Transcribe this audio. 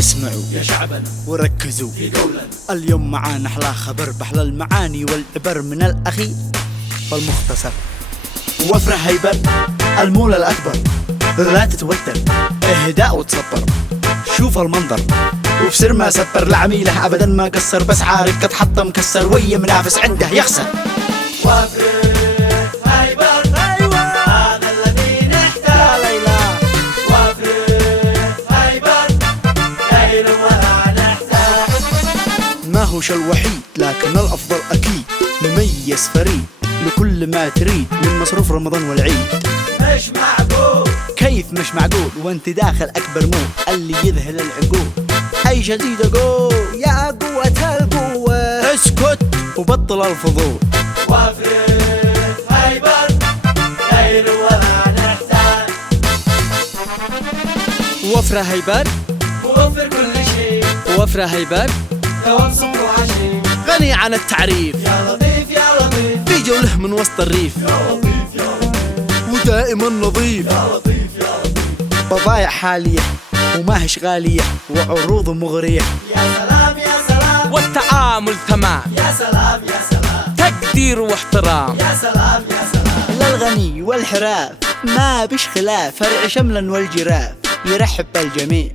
اسمعوا يا شعبنا وركزوا في قولنا. اليوم معانا أحلى خبر بحلى المعاني والعبر من الأخير والمختصر. وفرة هيبر المولى الأكبر، لا تتوتر اهداء وتصبر، شوف المنظر وفي سر ما سبر، لعميله أبدا ما قصر، بس عارف قد حطه مكسر ويا منافس عنده يخسر. وفرة هيبر أيوة هذا الذي نحتاج. وفرة هيبر ليل ولا نحتاج. ما هوش الوحيد لكن الأفضل أكيد، مميز فريد لكل ما تريد من مصروف رمضان والعيد. مش معقول كيف مش معقول وانت داخل أكبر مول اللي يذهل العقول. أي جديد أقول يا قوة القوة، اسكت وبطل الفضول. وفرة هيبر ليل ولا نحتاج. وفرة هيبر موفر كل شيء، وفرة هيبر دوام صبح وعشي. غني عن التعريف، يا لطيف يا لطيف في جوله من وسط الريف، يا لطيف يا لطيف ودائما نظيف. يا لطيف يا لطيف. بضايع حالية وما هش غالية وعروض مغرية. يا سلام يا سلام والتعامل تمام، يا سلام يا سلام تقدير واحترام. يا سلام يا سلام. للغني والحراف ما بش خلاف، فرع شملا والجراف يرحب بالجميع.